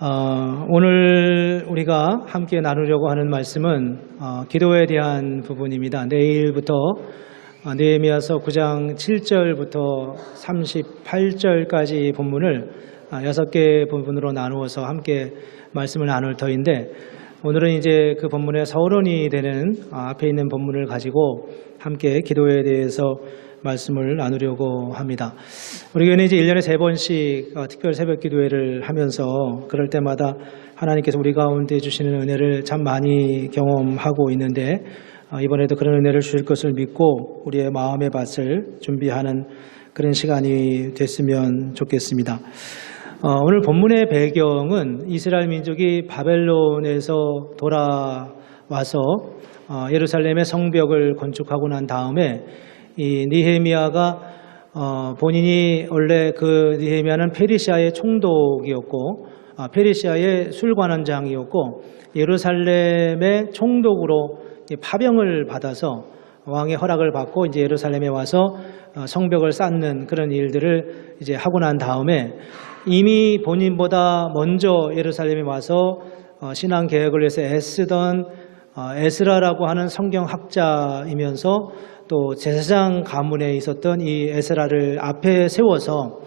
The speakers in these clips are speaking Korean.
오늘 우리가 함께 나누려고 하는 말씀은 기도에 대한 부분입니다. 내일부터 느헤미야서 9장 7절부터 38절까지 본문을 6개 부분으로 나누어서 함께 말씀을 나눌 터인데, 오늘은 이제 그 본문의 서론이 되는 앞에 있는 본문을 가지고 함께 기도에 대해서 말씀을 나누려고 합니다. 우리 교회는 이제 1년에 3번씩 특별 새벽 기도회를 하면서 그럴 때마다 하나님께서 우리 가운데 주시는 은혜를 참 많이 경험하고 있는데, 이번에도 그런 은혜를 주실 것을 믿고 우리의 마음의 밭을 준비하는 그런 시간이 됐으면 좋겠습니다. 오늘 본문의 배경은 이스라엘 민족이 바벨론에서 돌아와서 예루살렘의 성벽을 건축하고 난 다음에 이 느헤미야가 본인이 원래 그 느헤미야는 페르시아의 총독이었고 페르시아의 술관원장이었고 예루살렘의 총독으로 파병을 받아서 왕의 허락을 받고 이제 예루살렘에 와서 성벽을 쌓는 그런 일들을 이제 하고 난 다음에 이미 본인보다 먼저 예루살렘에 와서 신앙 개혁을 위해서 애쓰던 에스라라고 하는 성경학자이면서 또 제사장 가문에 있었던 이 에스라를 앞에 세워서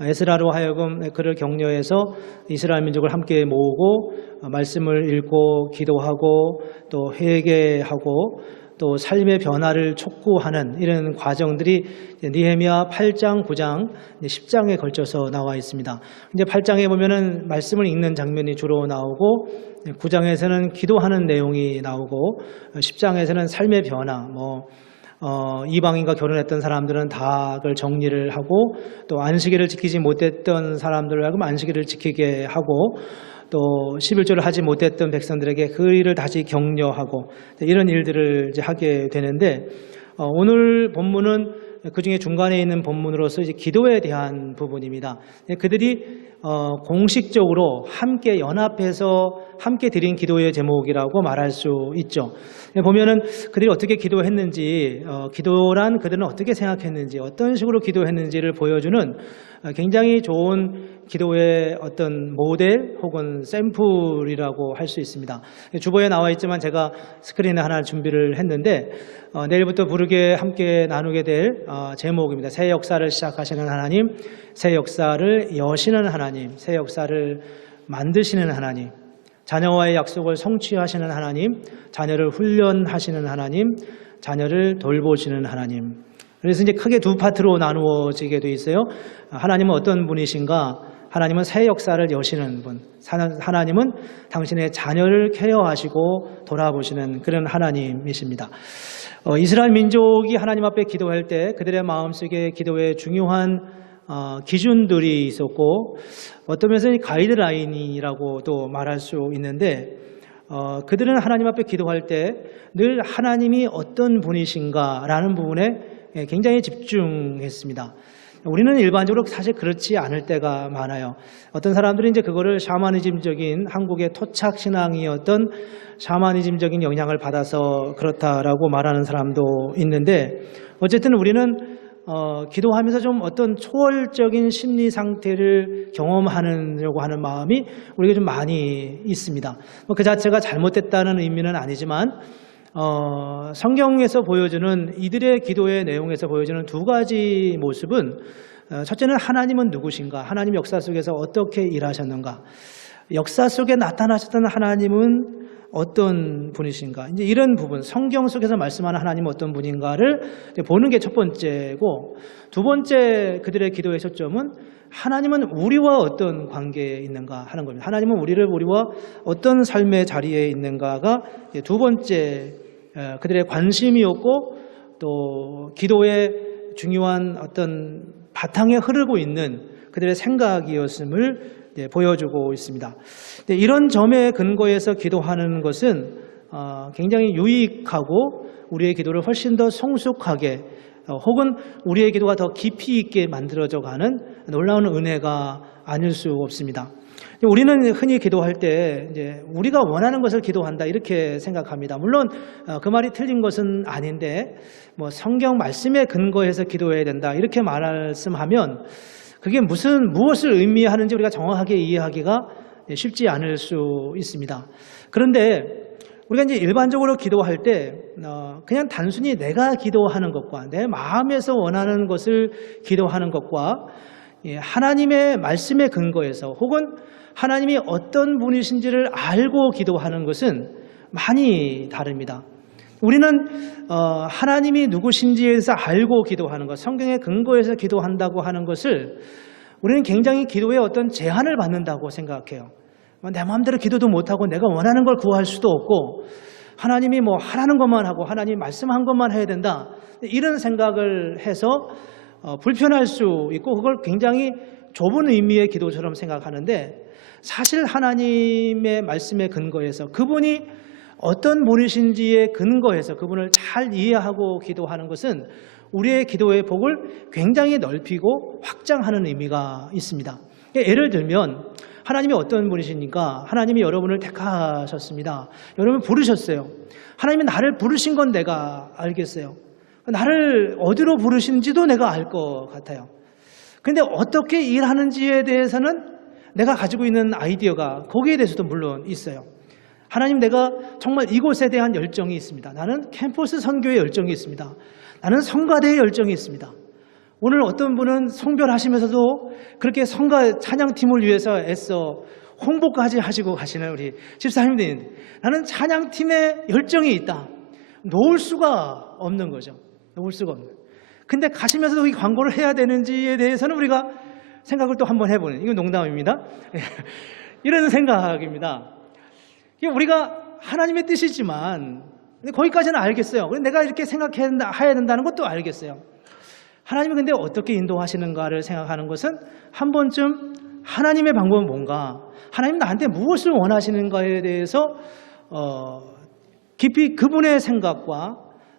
에스라로 하여금 그를 격려해서 이스라엘 민족을 함께 모으고 말씀을 읽고 기도하고 또 회개하고 또 삶의 변화를 촉구하는 이런 과정들이 느헤미야 8장, 9장, 10장에 걸쳐서 나와 있습니다. 이제 8장에 보면은 말씀을 읽는 장면이 주로 나오고 9장에서는 기도하는 내용이 나오고 10장에서는 삶의 변화, 이방인과 결혼했던 사람들은 다 그걸 정리를 하고 또 안식일을 지키지 못했던 사람들을 하여금 안식일을 지키게 하고 또 11조를 하지 못했던 백성들에게 그 일을 다시 격려하고 이런 일들을 이제 하게 되는데, 오늘 본문은 그 중에 중간에 있는 본문으로서 이제 기도에 대한 부분입니다. 그들이 공식적으로 함께 연합해서 함께 드린 기도의 제목이라고 말할 수 있죠. 보면은 그들이 어떻게 기도했는지, 기도란 그들은 어떻게 생각했는지, 어떤 식으로 기도했는지를 보여주는 굉장히 좋은 기도의 어떤 모델 혹은 샘플이라고 할 수 있습니다. 주보에 나와 있지만 제가 스크린에 하나 준비를 했는데, 내일부터 부르게 함께 나누게 될 제목입니다. 새 역사를 시작하시는 하나님, 새 역사를 여시는 하나님, 새 역사를 만드시는 하나님, 자녀와의 약속을 성취하시는 하나님, 자녀를 훈련하시는 하나님, 자녀를 돌보시는 하나님. 그래서 이제 크게 두 파트로 나누어지게 돼 있어요. 하나님은 어떤 분이신가? 하나님은 새 역사를 여시는 분. 하나님은 당신의 자녀를 케어하시고 돌아보시는 그런 하나님이십니다. 이스라엘 민족이 하나님 앞에 기도할 때 그들의 마음속에 기도에 중요한 기준들이 있었고, 어떤 면에서 가이드라인이라고도 말할 수 있는데, 그들은 하나님 앞에 기도할 때 늘 하나님이 어떤 분이신가라는 부분에 굉장히 집중했습니다. 우리는 일반적으로 사실 그렇지 않을 때가 많아요. 어떤 사람들이 이제 그거를 샤머니즘적인 한국의 토착 신앙이었던 샤머니즘적인 영향을 받아서 그렇다라고 말하는 사람도 있는데, 어쨌든 우리는 기도하면서 좀 어떤 초월적인 심리 상태를 경험하려고 하는 마음이 우리가 좀 많이 있습니다. 그 자체가 잘못됐다는 의미는 아니지만 성경에서 보여주는 이들의 기도의 내용에서 보여주는 두 가지 모습은, 첫째는 하나님은 누구신가, 하나님 역사 속에서 어떻게 일하셨는가, 역사 속에 나타나셨던 하나님은 어떤 분이신가, 이제 이런 부분, 성경 속에서 말씀하는 하나님은 어떤 분인가를 보는 게 첫 번째고, 두 번째 그들의 기도의 초점은 하나님은 우리와 어떤 관계에 있는가 하는 겁니다. 하나님은 우리와 어떤 삶의 자리에 있는가가 두 번째 그들의 관심이었고, 또 기도의 중요한 어떤 바탕에 흐르고 있는 그들의 생각이었음을 보여주고 있습니다. 이런 점에 근거해서 기도하는 것은 굉장히 유익하고 우리의 기도를 훨씬 더 성숙하게 혹은 우리의 기도가 더 깊이 있게 만들어져 가는 놀라운 은혜가 아닐 수 없습니다. 우리는 흔히 기도할 때 이제 우리가 원하는 것을 기도한다 이렇게 생각합니다. 물론 그 말이 틀린 것은 아닌데, 성경 말씀에 근거해서 기도해야 된다 이렇게 말씀하면 그게 무엇을 의미하는지 우리가 정확하게 이해하기가 쉽지 않을 수 있습니다. 그런데 우리가 이제 일반적으로 기도할 때 그냥 단순히 내가 기도하는 것과 내 마음에서 원하는 것을 기도하는 것과 하나님의 말씀에 근거해서 혹은 하나님이 어떤 분이신지를 알고 기도하는 것은 많이 다릅니다. 우리는 하나님이 누구신지에 대해서 알고 기도하는 것, 성경에 근거해서 기도한다고 하는 것을 우리는 굉장히 기도에 어떤 제한을 받는다고 생각해요. 내 마음대로 기도도 못하고 내가 원하는 걸 구할 수도 없고 하나님이 뭐 하라는 것만 하고 하나님이 말씀한 것만 해야 된다, 이런 생각을 해서 불편할 수 있고 그걸 굉장히 좁은 의미의 기도처럼 생각하는데, 사실 하나님의 말씀에 근거해서 그분이 어떤 분이신지에 근거해서 그분을 잘 이해하고 기도하는 것은 우리의 기도의 폭을 굉장히 넓히고 확장하는 의미가 있습니다. 예를 들면 하나님이 어떤 분이십니까? 하나님이 여러분을 택하셨습니다. 여러분 부르셨어요. 하나님이 나를 부르신 건 내가 알겠어요. 나를 어디로 부르신지도 내가 알 것 같아요. 그런데 어떻게 일하는지에 대해서는 내가 가지고 있는 아이디어가 거기에 대해서도 물론 있어요. 하나님, 내가 정말 이곳에 대한 열정이 있습니다. 나는 캠퍼스 선교의 열정이 있습니다. 나는 성가대의 열정이 있습니다. 오늘 어떤 분은 성별하시면서도 그렇게 성가 찬양팀을 위해서 애써 홍보까지 하시고 가시는 우리 집사님들, 나는 찬양팀에 열정이 있다. 놓을 수가 없는 거죠. 놓을 수가 없는. 근데 가시면서도 이 광고를 해야 되는지에 대해서는 우리가 생각을 또 한번 해보는, 이건 농담입니다. 이런 생각입니다. 우리가 하나님의 뜻이지만 거기까지는 알겠어요. 내가 이렇게 생각해야 된다는 것도 알겠어요. 하나님이 근데 어떻게 인도하시는가를 생각하는 것은 한 번쯤 하나님의 방법은 뭔가, 하나님 나한테 무엇을 원하시는가에 대해서 깊이 그분의 생각과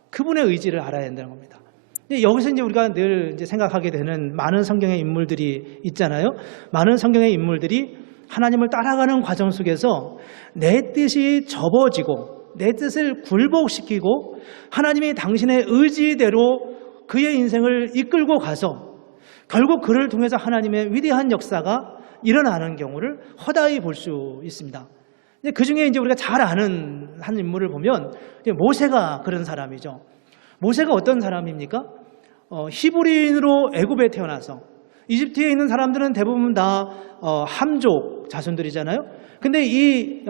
그분의 의지를 알아야 된다는 겁니다. 여기서 이제 우리가 늘 이제 생각하게 되는 많은 성경의 인물들이 있잖아요. 많은 성경의 인물들이 하나님을 따라가는 과정 속에서 내 뜻이 접어지고 내 뜻을 굴복시키고 하나님이 당신의 의지대로 그의 인생을 이끌고 가서 결국 그를 통해서 하나님의 위대한 역사가 일어나는 경우를 허다히 볼 수 있습니다. 그 중에 이제 우리가 잘 아는 한 인물을 보면 모세가 그런 사람이죠. 모세가 어떤 사람입니까? 히브리인으로 애굽에 태어나서, 이집트에 있는 사람들은 대부분 다 함족 자손들이잖아요. 근데 이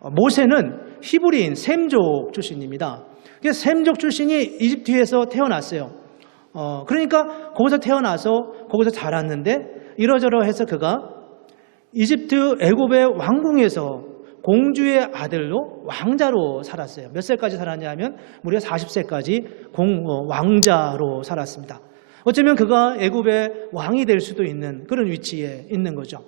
모세는 히브리인 셈족 출신입니다. 그래서 셈족 출신이 이집트에서 태어났어요. 그러니까 거기서 태어나서 거기서 자랐는데 이러저러해서 그가 이집트 애굽의 왕궁에서 공주의 아들로 왕자로 살았어요. 몇 살까지 살았냐 하면 무려 40세까지 왕자로 살았습니다. 어쩌면 그가 애굽의 왕이 될 수도 있는 그런 위치에 있는 거죠.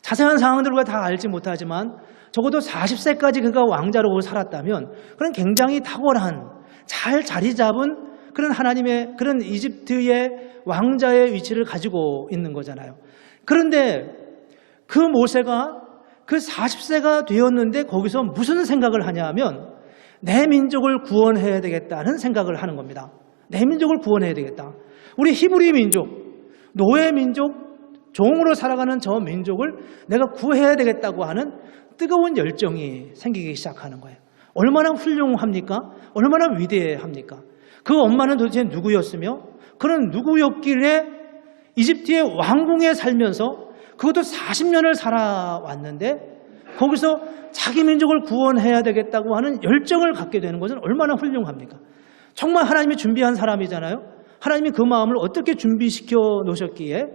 자세한 상황들을 우리가 다 알지 못하지만 적어도 40세까지 그가 왕자로 살았다면 그런 굉장히 탁월한, 잘 자리 잡은 그런 하나님의 그런 이집트의 왕자의 위치를 가지고 있는 거잖아요. 그런데 그 모세가 그 40세가 되었는데 거기서 무슨 생각을 하냐 하면 내 민족을 구원해야 되겠다는 생각을 하는 겁니다. 내 민족을 구원해야 되겠다. 우리 히브리 민족, 노예 민족, 종으로 살아가는 저 민족을 내가 구해야 되겠다고 하는 뜨거운 열정이 생기기 시작하는 거예요. 얼마나 훌륭합니까? 얼마나 위대합니까? 그 엄마는 도대체 누구였으며 그는 누구였길래 이집트의 왕궁에 살면서 그것도 40년을 살아왔는데 거기서 자기 민족을 구원해야 되겠다고 하는 열정을 갖게 되는 것은 얼마나 훌륭합니까? 정말 하나님이 준비한 사람이잖아요. 하나님이 그 마음을 어떻게 준비시켜 놓으셨기에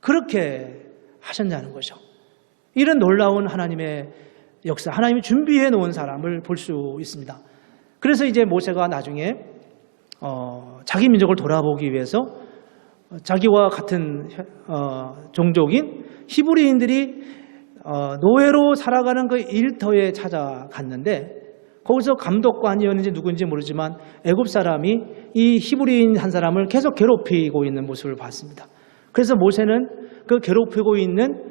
그렇게 하셨냐는 거죠. 이런 놀라운 하나님의 역사, 하나님이 준비해 놓은 사람을 볼 수 있습니다. 그래서 이제 모세가 나중에 자기 민족을 돌아보기 위해서 자기와 같은 종족인 히브리인들이 노예로 살아가는 그 일터에 찾아갔는데 거기서 감독관이었는지 누군지 모르지만 애굽 사람이 이 히브리인 한 사람을 계속 괴롭히고 있는 모습을 봤습니다. 그래서 모세는 그 괴롭히고 있는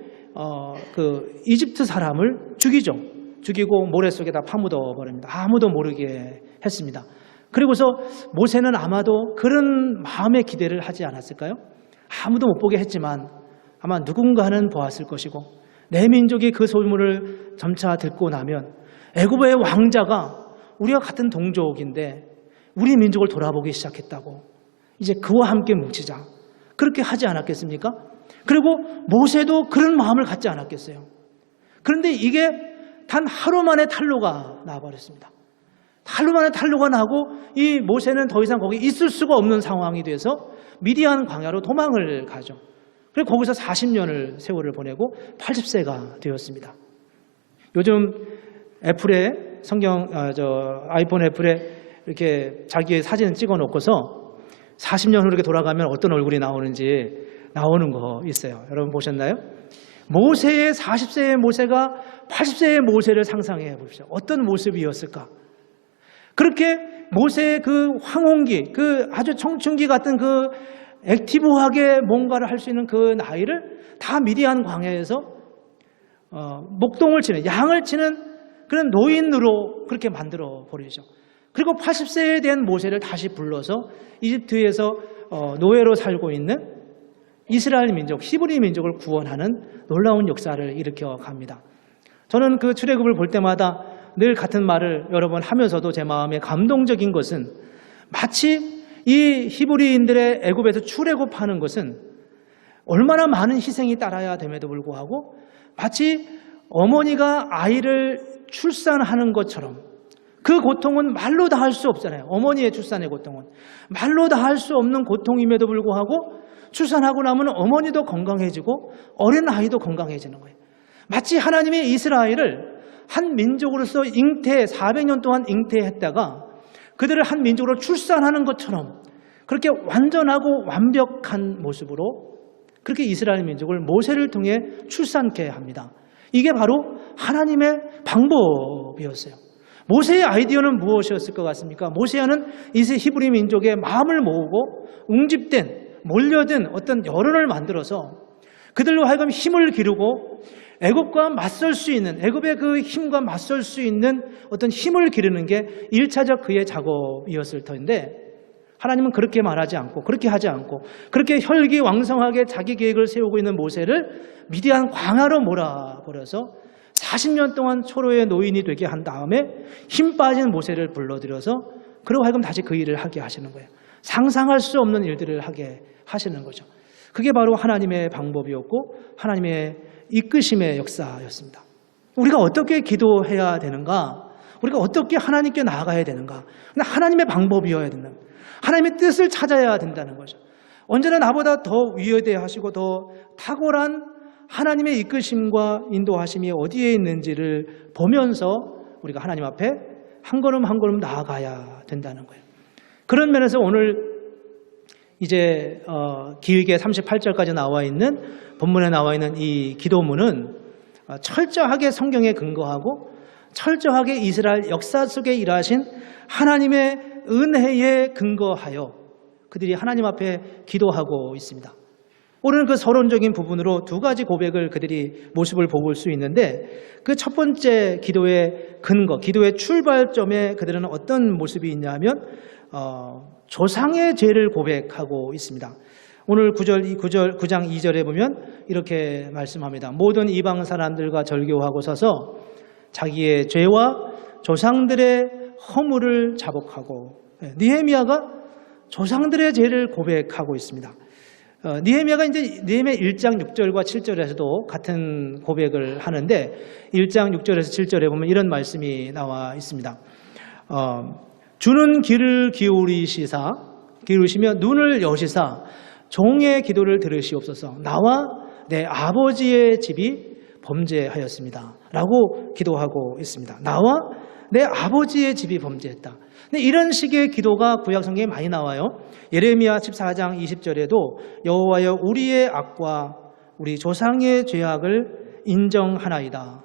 그 이집트 사람을 죽이고 모래 속에다 파묻어 버립니다. 아무도 모르게 했습니다. 그리고서 모세는 아마도 그런 마음의 기대를 하지 않았을까요? 아무도 못 보게 했지만 아마 누군가는 보았을 것이고 내 민족이 그 소문을 점차 듣고 나면 애굽의 왕자가 우리와 같은 동족인데 우리 민족을 돌아보기 시작했다고 이제 그와 함께 뭉치자 그렇게 하지 않았겠습니까? 그리고 모세도 그런 마음을 갖지 않았겠어요. 그런데 이게 단 하루 만에 탄로가 나버렸습니다. 하루 만에 탄로가 나고 이 모세는 더 이상 거기 있을 수가 없는 상황이 돼서 미디안 광야로 도망을 가죠. 그리고 거기서 40년을 세월을 보내고 80세가 되었습니다. 요즘 애플에 아이폰 애플에 이렇게 자기의 사진을 찍어 놓고서 40년 후 이렇게 돌아가면 어떤 얼굴이 나오는지 나오는 거 있어요. 여러분 보셨나요? 모세의 40세의 모세가 80세의 모세를 상상해 보십시오. 어떤 모습이었을까? 그렇게 모세의 그 황혼기, 그 아주 청춘기 같은 그 액티브하게 뭔가를 할 수 있는 그 나이를 다 미디안 광야에서 목동을 치는, 양을 치는 그런 노인으로 그렇게 만들어 버리죠. 그리고 80세에 대한 모세를 다시 불러서 이집트에서 노예로 살고 있는 이스라엘 민족, 히브리 민족을 구원하는 놀라운 역사를 일으켜 갑니다. 저는 그 출애굽을 볼 때마다 늘 같은 말을 여러 번 하면서도 제 마음에 감동적인 것은 마치 이 히브리인들의 애굽에서 출애굽하는 것은 얼마나 많은 희생이 따라야 됨에도 불구하고 마치 어머니가 아이를 출산하는 것처럼 그 고통은 말로 다 할 수 없잖아요. 어머니의 출산의 고통은 말로 다 할 수 없는 고통임에도 불구하고 출산하고 나면 어머니도 건강해지고 어린 아이도 건강해지는 거예요. 마치 하나님이 이스라엘을 한 민족으로서 400년 동안 잉태했다가 그들을 한 민족으로 출산하는 것처럼 그렇게 완전하고 완벽한 모습으로 그렇게 이스라엘 민족을 모세를 통해 출산케 합니다. 이게 바로 하나님의 방법이었어요. 모세의 아이디어는 무엇이었을 것 같습니까? 모세는 히브리 민족의 마음을 모으고 웅집된 몰려든 어떤 여론을 만들어서 그들로 하여금 힘을 기르고 애굽과 맞설 수 있는, 애굽의 그 힘과 맞설 수 있는 어떤 힘을 기르는 게 1차적 그의 작업이었을 텐데 하나님은 그렇게 말하지 않고 그렇게 하지 않고 그렇게 혈기왕성하게 자기 계획을 세우고 있는 모세를 미디안 광야로 몰아버려서 40년 동안 초로의 노인이 되게 한 다음에 힘 빠진 모세를 불러들여서 그러고 하여금 다시 그 일을 하게 하시는 거예요. 상상할 수 없는 일들을 하게 하시는 거죠. 그게 바로 하나님의 방법이었고 하나님의 이끄심의 역사였습니다. 우리가 어떻게 기도해야 되는가? 우리가 어떻게 하나님께 나아가야 되는가? 하나님의 방법이어야 된다. 하나님의 뜻을 찾아야 된다는 거죠. 언제나 나보다 더 위대하시고 더 탁월한 하나님의 이끄심과 인도하심이 어디에 있는지를 보면서 우리가 하나님 앞에 한 걸음 한 걸음 나아가야 된다는 거예요. 그런 면에서 오늘 이제 길게 38절까지 나와 있는 본문에 나와 있는 이 기도문은 철저하게 성경에 근거하고 철저하게 이스라엘 역사 속에 일하신 하나님의 은혜에 근거하여 그들이 하나님 앞에 기도하고 있습니다. 오늘 그 서론적인 부분으로 두 가지 고백을 그들이 모습을 볼 수 있는데 그 첫 번째 기도의 근거, 기도의 출발점에 그들은 어떤 모습이 있냐면 조상의 죄를 고백하고 있습니다. 오늘 9장 2절에 보면 이렇게 말씀합니다. 모든 이방 사람들과 절교하고 서서 자기의 죄와 조상들의 허물을 자복하고 느헤미야가 조상들의 죄를 고백하고 있습니다. 느헤미야가 이제 느헤미야 1장 6절과 7절에서도 같은 고백을 하는데 1장 6절에서 7절에 보면 이런 말씀이 나와 있습니다. 주는 귀를 기울이시며 눈을 여시사 종의 기도를 들으시옵소서. 나와 내 아버지의 집이 범죄하였습니다 라고 기도하고 있습니다. 나와 내 아버지의 집이 범죄했다. 근데 이런 식의 기도가 구약 성경에 많이 나와요. 예레미야 14장 20절에도 여호와여 우리의 악과 우리 조상의 죄악을 인정하나이다.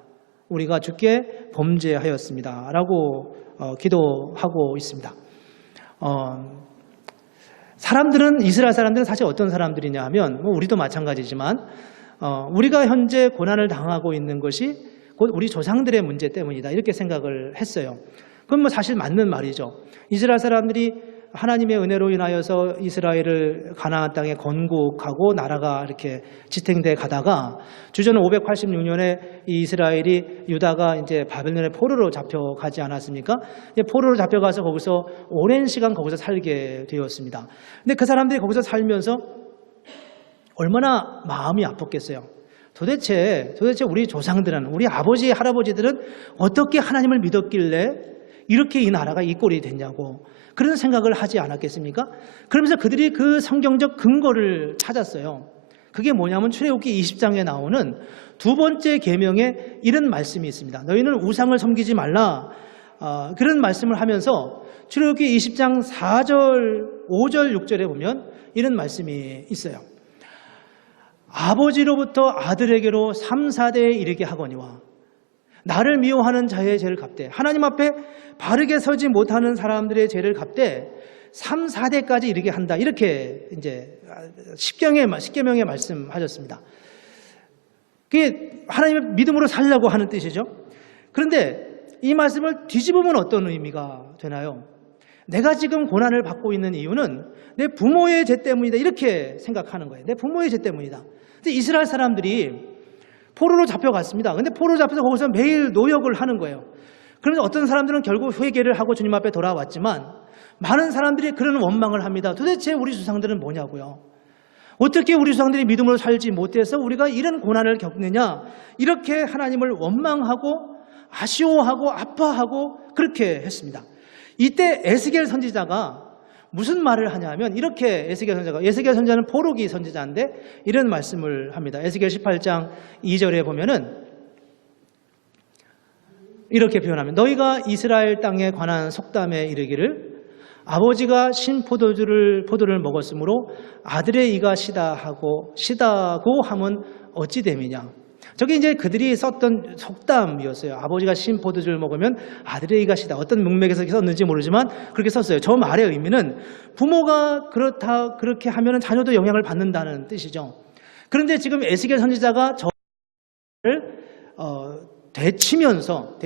우리가 주께 범죄하였습니다 라고 기도하고 있습니다. 이스라엘 사람들은 사실 어떤 사람들이냐 하면 우리도 마찬가지지만 우리가 현재 고난을 당하고 있는 것이 곧 우리 조상들의 문제 때문이다 이렇게 생각을 했어요. 그건 사실 맞는 말이죠. 이스라엘 사람들이 하나님의 은혜로 인하여서 이스라엘을 가나안 땅에 건국하고 나라가 이렇게 지탱돼 가다가 주전 586년에 이 이스라엘이 유다가 이제 바벨론의 포로로 잡혀가지 않았습니까? 포로로 잡혀가서 거기서 오랜 시간 거기서 살게 되었습니다. 근데 그 사람들이 거기서 살면서 얼마나 마음이 아팠겠어요. 도대체 우리 조상들은, 우리 아버지, 할아버지들은 어떻게 하나님을 믿었길래 이렇게 이 나라가 이 꼴이 됐냐고 그런 생각을 하지 않았겠습니까? 그러면서 그들이 그 성경적 근거를 찾았어요. 그게 뭐냐면 출애굽기 20장에 나오는 두 번째 계명에 이런 말씀이 있습니다. 너희는 우상을 섬기지 말라. 그런 말씀을 하면서 출애굽기 20장 4절, 5절, 6절에 보면 이런 말씀이 있어요. 아버지로부터 아들에게로 3, 4대에 이르게 하거니와 나를 미워하는 자의 죄를 갚되, 하나님 앞에 바르게 서지 못하는 사람들의 죄를 갚되 3, 4대까지 이르게 한다. 이렇게 이제 십계명에 말씀하셨습니다. 그게 하나님의 믿음으로 살려고 하는 뜻이죠. 그런데 이 말씀을 뒤집으면 어떤 의미가 되나요? 내가 지금 고난을 받고 있는 이유는 내 부모의 죄 때문이다. 이렇게 생각하는 거예요. 내 부모의 죄 때문이다. 근데 이스라엘 사람들이 포로로 잡혀갔습니다. 근데 포로로 잡혀서 거기서 매일 노역을 하는 거예요. 그러면서 어떤 사람들은 결국 회개를 하고 주님 앞에 돌아왔지만 많은 사람들이 그런 원망을 합니다. 도대체 우리 조상들은 뭐냐고요. 어떻게 우리 조상들이 믿음으로 살지 못해서 우리가 이런 고난을 겪느냐. 이렇게 하나님을 원망하고 아쉬워하고 아파하고 그렇게 했습니다. 이때 에스겔 선지자가 무슨 말을 하냐면 이렇게 에스겔 선지자는 포로기 선지자인데 이런 말씀을 합니다. 에스겔 18장 2절에 보면은 이렇게 표현하면 너희가 이스라엘 땅에 관한 속담에 이르기를 아버지가 신 포도를 먹었으므로 아들의 이가 시다고 함은 어찌 됨이냐. 저게 이제 그들이 썼던 속담이었어요. 아버지가 신 포도주를 먹으면 아들의 이가 시다. 어떤 문맥에서 썼는지 모르지만 그렇게 썼어요. 저 말의 의미는 부모가 그렇게 하면 자녀도 영향을 받는다는 뜻이죠. 그런데 지금 에스겔 선지자가 저를 되치면서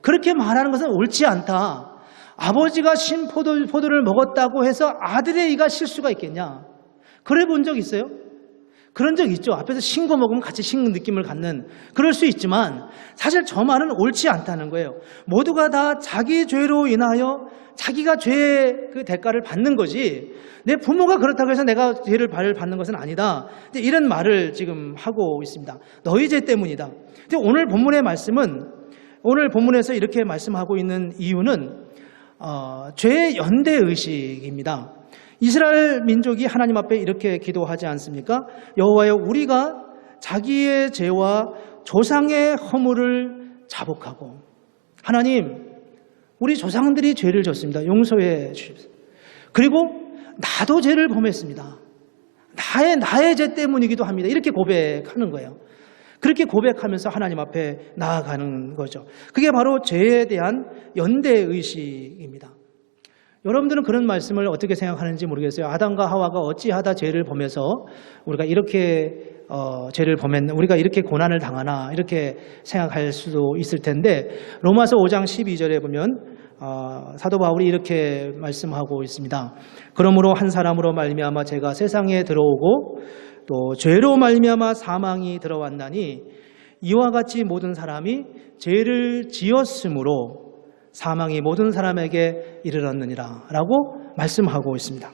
그렇게 말하는 것은 옳지 않다. 아버지가 신 포도를 먹었다고 해서 아들의 이가 실 수가 있겠냐? 그래 본 적 있어요? 그런 적 있죠. 앞에서 신 거 먹으면 같이 신 느낌을 갖는, 그럴 수 있지만 사실 저 말은 옳지 않다는 거예요. 모두가 다 자기 죄로 인하여 자기가 죄의 그 대가를 받는 거지 내 부모가 그렇다고 해서 내가 죄를 받는 것은 아니다. 이런 말을 지금 하고 있습니다. 너희 죄 때문이다. 근데 오늘 본문에서 이렇게 말씀하고 있는 이유는 죄의 연대의식입니다. 이스라엘 민족이 하나님 앞에 이렇게 기도하지 않습니까? 여호와여, 우리가 자기의 죄와 조상의 허물을 자복하고, 하나님, 우리 조상들이 죄를 졌습니다. 용서해 주십시오. 그리고 나도 죄를 범했습니다. 나의 죄 때문이기도 합니다. 이렇게 고백하는 거예요. 그렇게 고백하면서 하나님 앞에 나아가는 거죠. 그게 바로 죄에 대한 연대의식입니다. 여러분들은 그런 말씀을 어떻게 생각하는지 모르겠어요. 아담과 하와가 어찌하다 죄를 범해서 우리가 이렇게 죄를 범했나, 우리가 이렇게 고난을 당하나, 이렇게 생각할 수도 있을 텐데, 로마서 5장 12절에 보면 사도 바울이 이렇게 말씀하고 있습니다. 그러므로 한 사람으로 말미암아 죄가 세상에 들어오고 또 죄로 말미암아 사망이 들어왔나니 이와 같이 모든 사람이 죄를 지었으므로 사망이 모든 사람에게 이르렀느니라 라고 말씀하고 있습니다.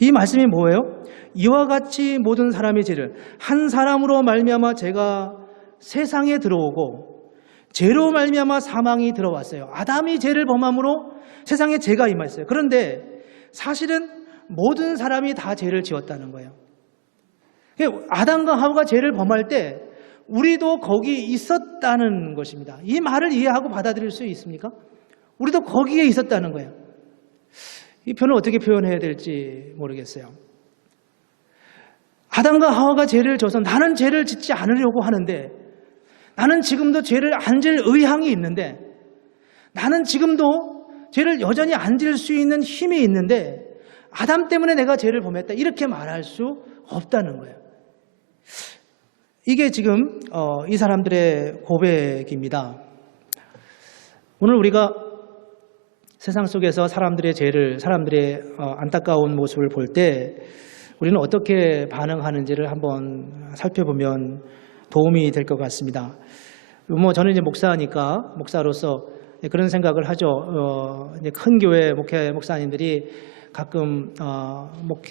이 말씀이 뭐예요? 이와 같이 모든 사람의 죄를, 한 사람으로 말미암아 죄가 세상에 들어오고 죄로 말미암아 사망이 들어왔어요. 아담이 죄를 범함으로 세상에 죄가 임했어요. 그런데 사실은 모든 사람이 다 죄를 지었다는 거예요. 아담과 하와가 죄를 범할 때 우리도 거기 있었다는 것입니다. 이 말을 이해하고 받아들일 수 있습니까? 우리도 거기에 있었다는 거예요. 이 표현을 어떻게 표현해야 될지 모르겠어요. 아담과 하와가 죄를 져서 나는 죄를 짓지 않으려고 하는데, 나는 지금도 죄를 안 질 의향이 있는데, 나는 지금도 죄를 여전히 안 질 수 있는 힘이 있는데 아담 때문에 내가 죄를 범했다, 이렇게 말할 수 없다는 거예요. 이게 지금 이 사람들의 고백입니다. 오늘 우리가 세상 속에서 사람들의 죄를, 사람들의 안타까운 모습을 볼 때 우리는 어떻게 반응하는지를 한번 살펴보면 도움이 될 것 같습니다. 저는 이제 목사로서 그런 생각을 하죠. 이제 큰 교회 목사님들이 가끔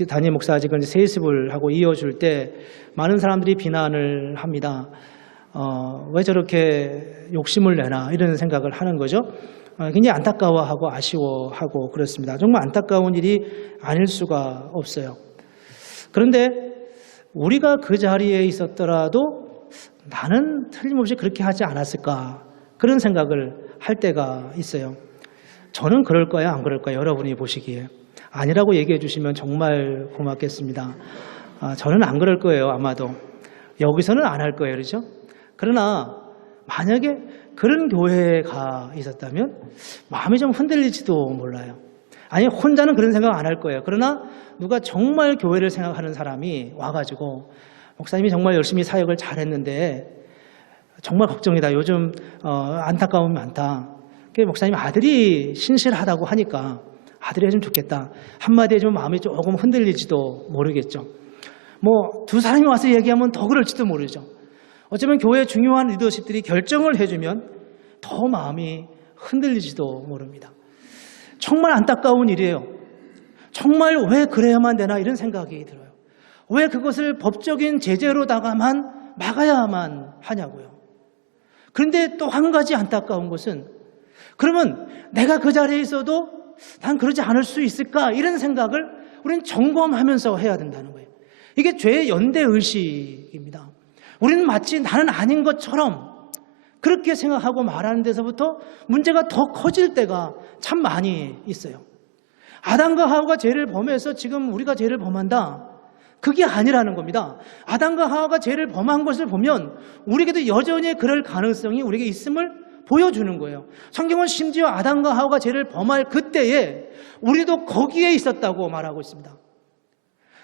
담임 목사직을 세습을 하고 이어줄 때 많은 사람들이 비난을 합니다. 왜 저렇게 욕심을 내나 이런 생각을 하는 거죠. 굉장히 안타까워하고 아쉬워하고 그렇습니다. 정말 안타까운 일이 아닐 수가 없어요. 그런데 우리가 그 자리에 있었더라도 나는 틀림없이 그렇게 하지 않았을까 그런 생각을 할 때가 있어요. 저는 그럴 거야 안 그럴 거야 여러분이 보시기에 아니라고 얘기해 주시면 정말 고맙겠습니다. 저는 안 그럴 거예요. 아마도 여기서는 안 할 거예요. 그렇죠? 그러나 만약에 그런 교회에 가 있었다면 마음이 좀 흔들릴지도 몰라요. 아니 혼자는 그런 생각 안 할 거예요. 그러나 누가 정말 교회를 생각하는 사람이 와가지고 목사님이 정말 열심히 사역을 잘했는데 정말 걱정이다. 요즘 안타까움이 많다. 목사님 아들이 신실하다고 하니까 아들이 해주면 좋겠다. 한마디 해주면 마음이 조금 흔들릴지도 모르겠죠. 두 사람이 와서 얘기하면 더 그럴지도 모르죠. 어쩌면 교회의 중요한 리더십들이 결정을 해주면 더 마음이 흔들리지도 모릅니다. 정말 안타까운 일이에요. 정말 왜 그래야만 되나 이런 생각이 들어요. 왜 그것을 법적인 제재로다가만 막아야만 하냐고요. 그런데 또 한 가지 안타까운 것은 그러면 내가 그 자리에 있어도 난 그러지 않을 수 있을까 이런 생각을 우리는 점검하면서 해야 된다는 거예요. 이게 죄의 연대의식입니다. 우리는 마치 나는 아닌 것처럼 그렇게 생각하고 말하는 데서부터 문제가 더 커질 때가 참 많이 있어요. 아담과 하와가 죄를 범해서 지금 우리가 죄를 범한다. 그게 아니라는 겁니다. 아담과 하와가 죄를 범한 것을 보면 우리에게도 여전히 그럴 가능성이 우리에게 있음을 보여주는 거예요. 성경은 심지어 아담과 하와가 죄를 범할 그때에 우리도 거기에 있었다고 말하고 있습니다.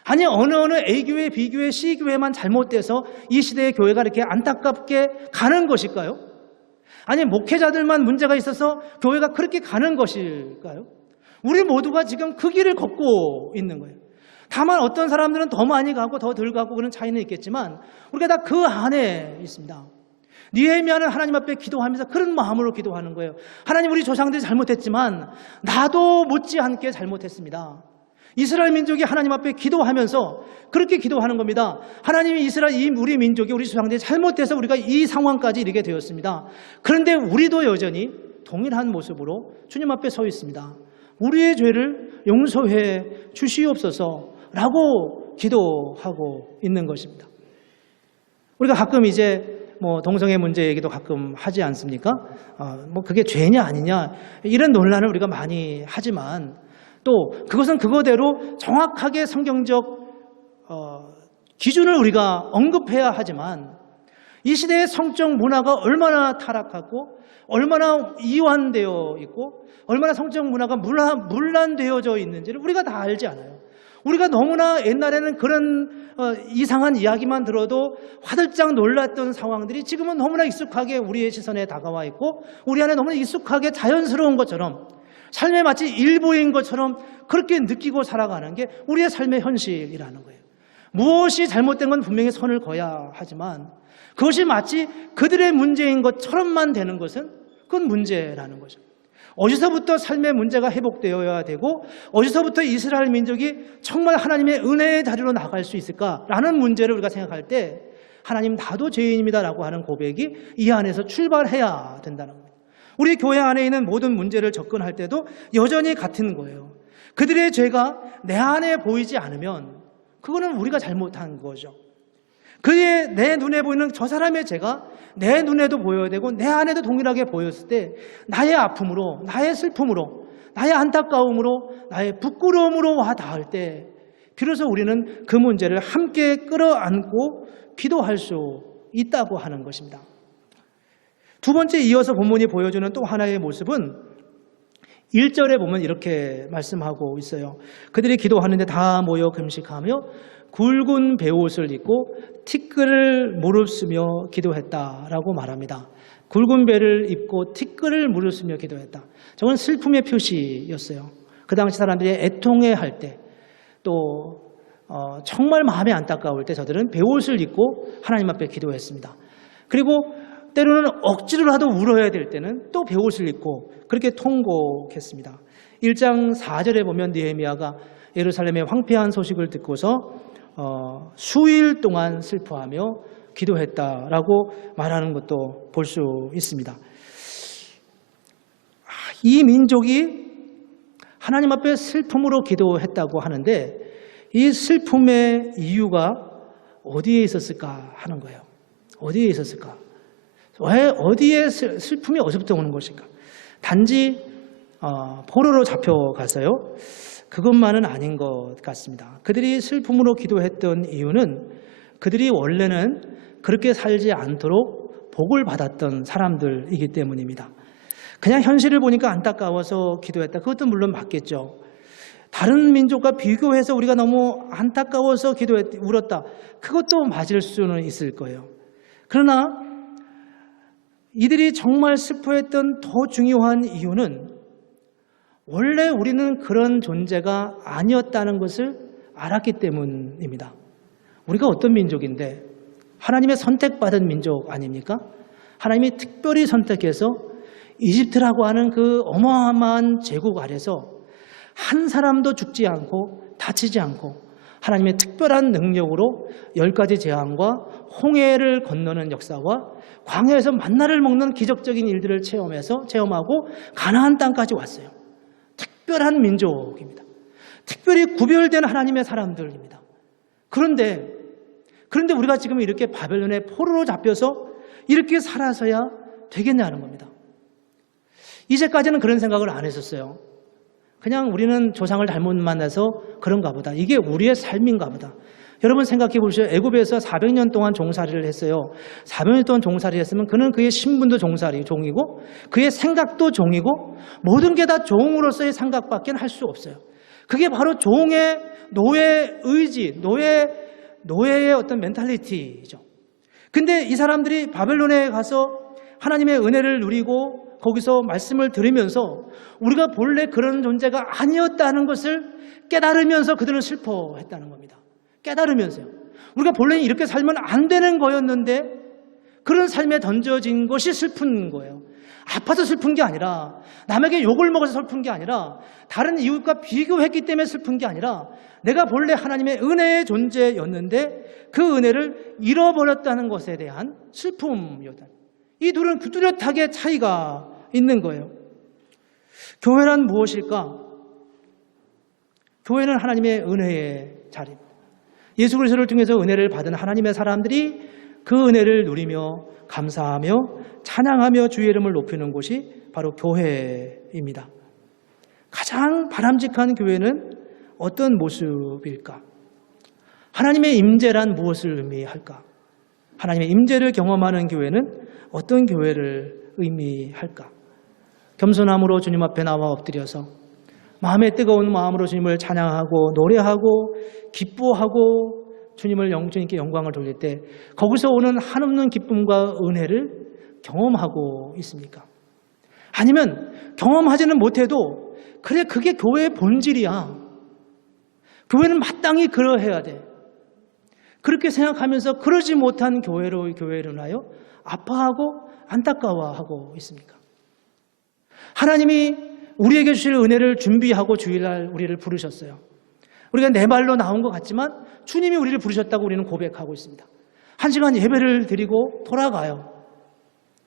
아니 어느 A교회, B교회, C교회만 잘못돼서 이 시대의 교회가 이렇게 안타깝게 가는 것일까요? 아니 목회자들만 문제가 있어서 교회가 그렇게 가는 것일까요? 우리 모두가 지금 그 길을 걷고 있는 거예요. 다만 어떤 사람들은 더 많이 가고 더 덜 가고 그런 차이는 있겠지만 우리가 다 그 안에 있습니다. 느헤미야는 하나님 앞에 기도하면서 그런 마음으로 기도하는 거예요. 하나님 우리 조상들이 잘못했지만 나도 못지않게 잘못했습니다. 이스라엘 민족이 하나님 앞에 기도하면서 그렇게 기도하는 겁니다. 하나님이 우리 민족이 우리 조상들이 잘못해서 우리가 이 상황까지 이르게 되었습니다. 그런데 우리도 여전히 동일한 모습으로 주님 앞에 서 있습니다. 우리의 죄를 용서해 주시옵소서라고 기도하고 있는 것입니다. 우리가 가끔 이제 동성애 문제 얘기도 가끔 하지 않습니까? 그게 죄냐 아니냐 이런 논란을 우리가 많이 하지만 또 그것은 그거대로 정확하게 성경적 기준을 우리가 언급해야 하지만 이 시대의 성적 문화가 얼마나 타락하고 얼마나 이완되어 있고 얼마나 성적 문화가 문란되어져 있는지를 우리가 다 알지 않아요. 우리가 너무나 옛날에는 그런 이상한 이야기만 들어도 화들짝 놀랐던 상황들이 지금은 너무나 익숙하게 우리의 시선에 다가와 있고 우리 안에 너무나 익숙하게 자연스러운 것처럼 삶의 마치 일부인 것처럼 그렇게 느끼고 살아가는 게 우리의 삶의 현실이라는 거예요. 무엇이 잘못된 건 분명히 선을 그어야 하지만 그것이 마치 그들의 문제인 것처럼만 되는 것은 그건 문제라는 거죠. 어디서부터 삶의 문제가 회복되어야 되고 어디서부터 이스라엘 민족이 정말 하나님의 은혜의 자리로 나갈 수 있을까라는 문제를 우리가 생각할 때 하나님 나도 죄인입니다라고 하는 고백이 이 안에서 출발해야 된다는 겁니다. 우리 교회 안에 있는 모든 문제를 접근할 때도 여전히 같은 거예요. 그들의 죄가 내 안에 보이지 않으면 그거는 우리가 잘못한 거죠. 내 눈에 보이는 저 사람의 죄가 내 눈에도 보여야 되고 내 안에도 동일하게 보였을 때 나의 아픔으로, 나의 슬픔으로, 나의 안타까움으로, 나의 부끄러움으로 와 닿을 때 비로소 우리는 그 문제를 함께 끌어안고 기도할 수 있다고 하는 것입니다. 두 번째 이어서 본문이 보여주는 또 하나의 모습은 1절에 보면 이렇게 말씀하고 있어요. 그들이 기도하는데 다 모여 금식하며 굵은 베옷을 입고 티끌을 무릅쓰며 기도했다라고 말합니다. 굵은 배를 입고 티끌을 물으며 기도했다. 저건 슬픔의 표시였어요. 그 당시 사람들이 애통해할 때, 또 정말 마음이 안타까울 때 저들은 베옷을 입고 하나님 앞에 기도했습니다. 그리고 때로는 억지로라도 울어야 될 때는 또 베옷을 입고 그렇게 통곡했습니다. 1장 4절에 보면 느헤미야가 예루살렘의 황폐한 소식을 듣고서 수일 동안 슬퍼하며 기도했다라고 말하는 것도 볼 수 있습니다. 이 민족이 하나님 앞에 슬픔으로 기도했다고 하는데 이 슬픔의 이유가 어디에 있었을까 하는 거예요. 어디에 있었을까? 왜 어디에 슬픔이 어디서부터 오는 것인가? 단지 포로로 잡혀가서요? 그것만은 아닌 것 같습니다. 그들이 슬픔으로 기도했던 이유는 그들이 원래는 그렇게 살지 않도록 복을 받았던 사람들이기 때문입니다. 그냥 현실을 보니까 안타까워서 기도했다. 그것도 물론 맞겠죠. 다른 민족과 비교해서 우리가 너무 안타까워서 울었다. 그것도 맞을 수는 있을 거예요. 그러나 이들이 정말 슬퍼했던 더 중요한 이유는 원래 우리는 그런 존재가 아니었다는 것을 알았기 때문입니다. 우리가 어떤 민족인데 하나님의 선택받은 민족 아닙니까? 하나님이 특별히 선택해서 이집트라고 하는 그 어마어마한 제국 아래서 한 사람도 죽지 않고 다치지 않고 하나님의 특별한 능력으로 10가지 재앙과 홍해를 건너는 역사와 광야에서 만나를 먹는 기적적인 일들을 체험하고 가나안 땅까지 왔어요. 특별한 민족입니다. 특별히 구별된 하나님의 사람들입니다. 그런데 우리가 지금 이렇게 바벨론의 포로로 잡혀서 이렇게 살아서야 되겠냐는 겁니다. 이제까지는 그런 생각을 안 했었어요. 그냥 우리는 조상을 잘못 만나서 그런가 보다. 이게 우리의 삶인가 보다. 여러분 생각해 보시죠. 애굽에서 400년 동안 종살이를 했어요. 400년 동안 종살이를 했으면 그는 그의 신분도 종이고 그의 생각도 종이고 모든 게 다 종으로서의 생각밖에 할 수 없어요. 그게 바로 종의 노예 의지, 노예의 어떤 멘탈리티죠. 근데 이 사람들이 바벨론에 가서 하나님의 은혜를 누리고 거기서 말씀을 들으면서 우리가 본래 그런 존재가 아니었다는 것을 깨달으면서 그들은 슬퍼했다는 겁니다. 깨달으면서요. 우리가 본래 이렇게 살면 안 되는 거였는데 그런 삶에 던져진 것이 슬픈 거예요. 아파서 슬픈 게 아니라 남에게 욕을 먹어서 슬픈 게 아니라 다른 이웃과 비교했기 때문에 슬픈 게 아니라 내가 본래 하나님의 은혜의 존재였는데 그 은혜를 잃어버렸다는 것에 대한 슬픔이었다. 이 둘은 뚜렷하게 차이가 있는 거예요. 교회란 무엇일까? 교회는 하나님의 은혜의 자리입니다. 예수 그리스도를 통해서 은혜를 받은 하나님의 사람들이 그 은혜를 누리며 감사하며 찬양하며 주의 이름을 높이는 곳이 바로 교회입니다. 가장 바람직한 교회는 어떤 모습일까? 하나님의 임재란 무엇을 의미할까? 하나님의 임재를 경험하는 교회는 어떤 교회를 의미할까? 겸손함으로 주님 앞에 나와 엎드려서 마음의 뜨거운 마음으로 주님을 찬양하고 노래하고 기뻐하고 주님께 영광을 돌릴 때 거기서 오는 한없는 기쁨과 은혜를 경험하고 있습니까? 아니면 경험하지는 못해도 그래 그게 교회의 본질이야. 교회는 마땅히 그러해야 돼. 그렇게 생각하면서 그러지 못한 교회를 하여 아파하고 안타까워하고 있습니까? 하나님이 우리에게 주실 은혜를 준비하고 주일날 우리를 부르셨어요. 우리가 내 말로 나온 것 같지만 주님이 우리를 부르셨다고 우리는 고백하고 있습니다. 1시간 예배를 드리고 돌아가요.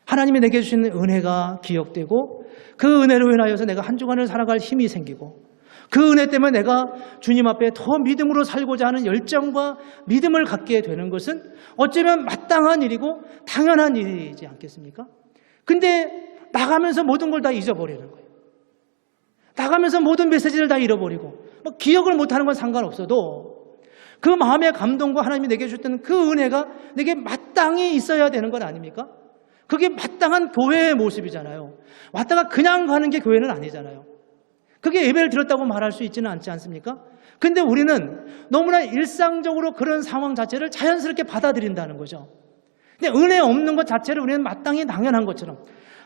하나님이 내게 주신 은혜가 기억되고 그 은혜로 인하여서 내가 한 주간을 살아갈 힘이 생기고 그 은혜 때문에 내가 주님 앞에 더 믿음으로 살고자 하는 열정과 믿음을 갖게 되는 것은 어쩌면 마땅한 일이고 당연한 일이지 않겠습니까? 근데 나가면서 모든 걸 다 잊어버리는 거예요. 나가면서 모든 메시지를 다 잃어버리고 기억을 못하는 건 상관없어도 그 마음의 감동과 하나님이 내게 주셨던 그 은혜가 내게 마땅히 있어야 되는 건 아닙니까? 그게 마땅한 교회의 모습이잖아요. 왔다가 그냥 가는 게 교회는 아니잖아요. 그게 예배를 드렸다고 말할 수 있지는 않지 않습니까? 근데 우리는 너무나 일상적으로 그런 상황 자체를 자연스럽게 받아들인다는 거죠. 근데 은혜 없는 것 자체를 우리는 마땅히 당연한 것처럼,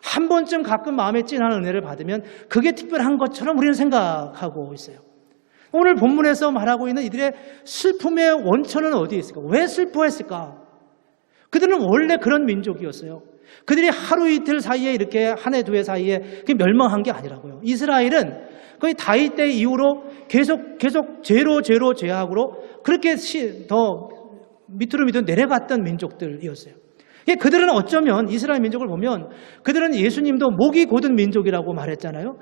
한 번쯤 가끔 마음에 찐한 은혜를 받으면 그게 특별한 것처럼 우리는 생각하고 있어요. 오늘 본문에서 말하고 있는 이들의 슬픔의 원천은 어디에 있을까? 왜 슬퍼했을까? 그들은 원래 그런 민족이었어요. 그들이 하루 이틀 사이에 이렇게 한 해 두 해 사이에 멸망한 게 아니라고요. 이스라엘은 거의 다윗 때 이후로 계속 죄로 죄악으로 그렇게 더 밑으로 내려갔던 민족들이었어요. 그들은 어쩌면 이스라엘 민족을 보면 그들은 예수님도 목이 곧은 민족이라고 말했잖아요.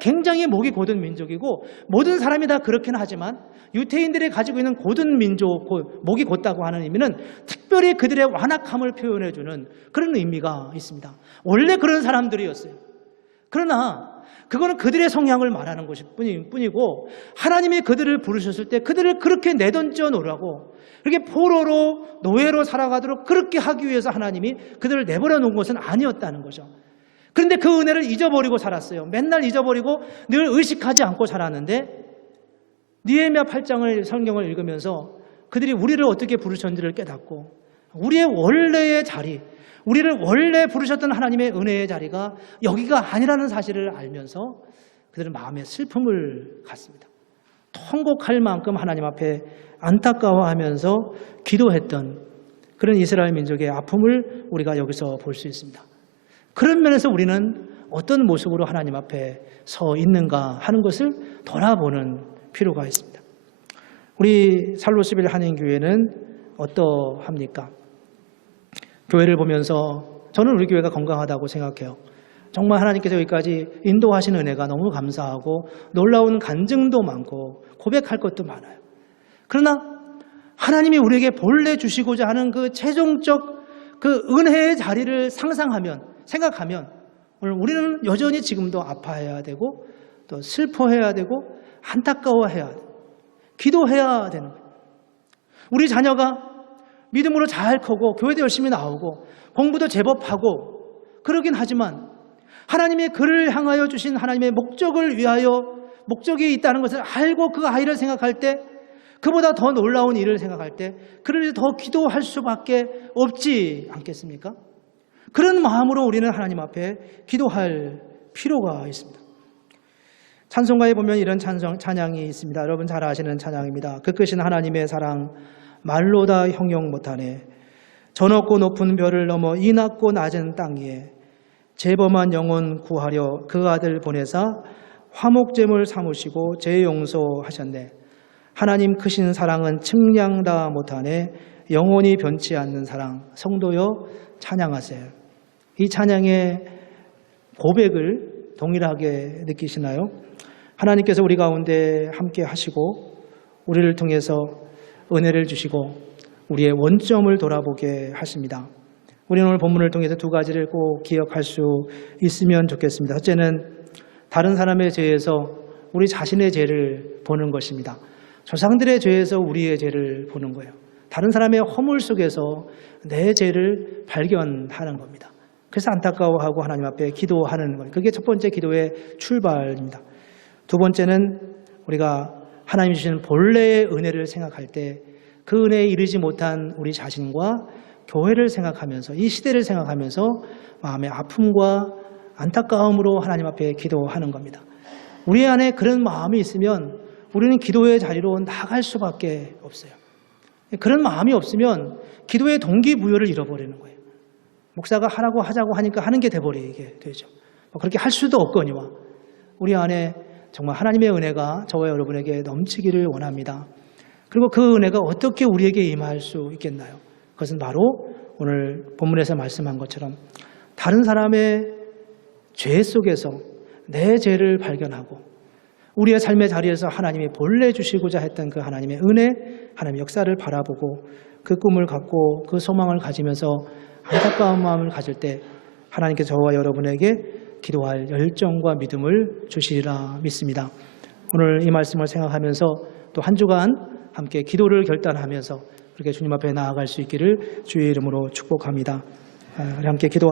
굉장히 목이 곧은 민족이고 모든 사람이 다 그렇긴 하지만 유태인들이 가지고 있는 곧은 민족, 목이 곧다고 하는 의미는 특별히 그들의 완악함을 표현해주는 그런 의미가 있습니다. 원래 그런 사람들이었어요. 그러나 그거는 그들의 성향을 말하는 것일 뿐이고 하나님이 그들을 부르셨을 때 그들을 그렇게 내던져 놓으라고, 그렇게 포로로 노예로 살아가도록 그렇게 하기 위해서 하나님이 그들을 내버려 놓은 것은 아니었다는 거죠. 그런데 그 은혜를 잊어버리고 살았어요. 맨날 잊어버리고 늘 의식하지 않고 살았는데 느헤미야 8장을 성경을 읽으면서 그들이 우리를 어떻게 부르셨는지를 깨닫고 우리의 원래의 자리, 우리를 원래 부르셨던 하나님의 은혜의 자리가 여기가 아니라는 사실을 알면서 그들은 마음에 슬픔을 갖습니다. 통곡할 만큼 하나님 앞에 안타까워하면서 기도했던 그런 이스라엘 민족의 아픔을 우리가 여기서 볼 수 있습니다. 그런 면에서 우리는 어떤 모습으로 하나님 앞에 서 있는가 하는 것을 돌아보는 필요가 있습니다. 우리 살로 11 한인교회는 어떠합니까? 교회를 보면서 저는 우리 교회가 건강하다고 생각해요. 정말 하나님께서 여기까지 인도하시는 은혜가 너무 감사하고 놀라운 간증도 많고 고백할 것도 많아요. 그러나 하나님이 우리에게 본래 주시고자 하는 그 최종적 그 은혜의 자리를 생각하면 오늘 우리는 여전히 지금도 아파해야 되고 또 슬퍼해야 되고 안타까워해야 되고 기도해야 되는 거예요. 우리 자녀가 믿음으로 잘 크고 교회도 열심히 나오고 공부도 제법 하고 그러긴 하지만 하나님의 그를 향하여 주신 하나님의 목적을 위하여 목적이 있다는 것을 알고 그 아이를 생각할 때, 그보다 더 놀라운 일을 생각할 때 그를 위해 더 기도할 수밖에 없지 않겠습니까? 그런 마음으로 우리는 하나님 앞에 기도할 필요가 있습니다. 찬송가에 보면 이런 찬양이 있습니다. 여러분 잘 아시는 찬양입니다. 그 크신 하나님의 사랑 말로 다 형용 못하네. 저 높고 높은 별을 넘어 이 낮고 낮은 땅 위에 죄범한 영혼 구하려 그 아들 보내사 화목제물 삼으시고 죄 용서하셨네. 하나님 크신 사랑은 측량다 못하네. 영원히 변치 않는 사랑 성도여 찬양하세요. 이 찬양의 고백을 동일하게 느끼시나요? 하나님께서 우리 가운데 함께 하시고 우리를 통해서 은혜를 주시고 우리의 원점을 돌아보게 하십니다. 우리는 오늘 본문을 통해서 두 가지를 꼭 기억할 수 있으면 좋겠습니다. 첫째는 다른 사람의 죄에서 우리 자신의 죄를 보는 것입니다. 조상들의 죄에서 우리의 죄를 보는 거예요. 다른 사람의 허물 속에서 내 죄를 발견하는 겁니다. 그래서 안타까워하고 하나님 앞에 기도하는 거예요. 그게 첫 번째 기도의 출발입니다. 두 번째는 우리가 하나님 주시는 본래의 은혜를 생각할 때 그 은혜에 이르지 못한 우리 자신과 교회를 생각하면서 이 시대를 생각하면서 마음의 아픔과 안타까움으로 하나님 앞에 기도하는 겁니다. 우리 안에 그런 마음이 있으면 우리는 기도의 자리로 나갈 수밖에 없어요. 그런 마음이 없으면 기도의 동기부여를 잃어버리는 거예요. 목사가 하자고 하니까 하는 게 돼버리게 되죠. 그렇게 할 수도 없거니와 우리 안에 정말 하나님의 은혜가 저와 여러분에게 넘치기를 원합니다. 그리고 그 은혜가 어떻게 우리에게 임할 수 있겠나요? 그것은 바로 오늘 본문에서 말씀한 것처럼 다른 사람의 죄 속에서 내 죄를 발견하고 우리의 삶의 자리에서 하나님이 본래 주시고자 했던 그 하나님의 은혜, 하나님의 역사를 바라보고 그 꿈을 갖고 그 소망을 가지면서 안타까운 마음을 가질 때 하나님께서 저와 여러분에게 기도할 열정과 믿음을 주시리라 믿습니다. 오늘 이 말씀을 생각하면서 또 한 주간 함께 기도를 결단하면서 그렇게 주님 앞에 나아갈 수 있기를 주의 이름으로 축복합니다. 우리 함께 기도.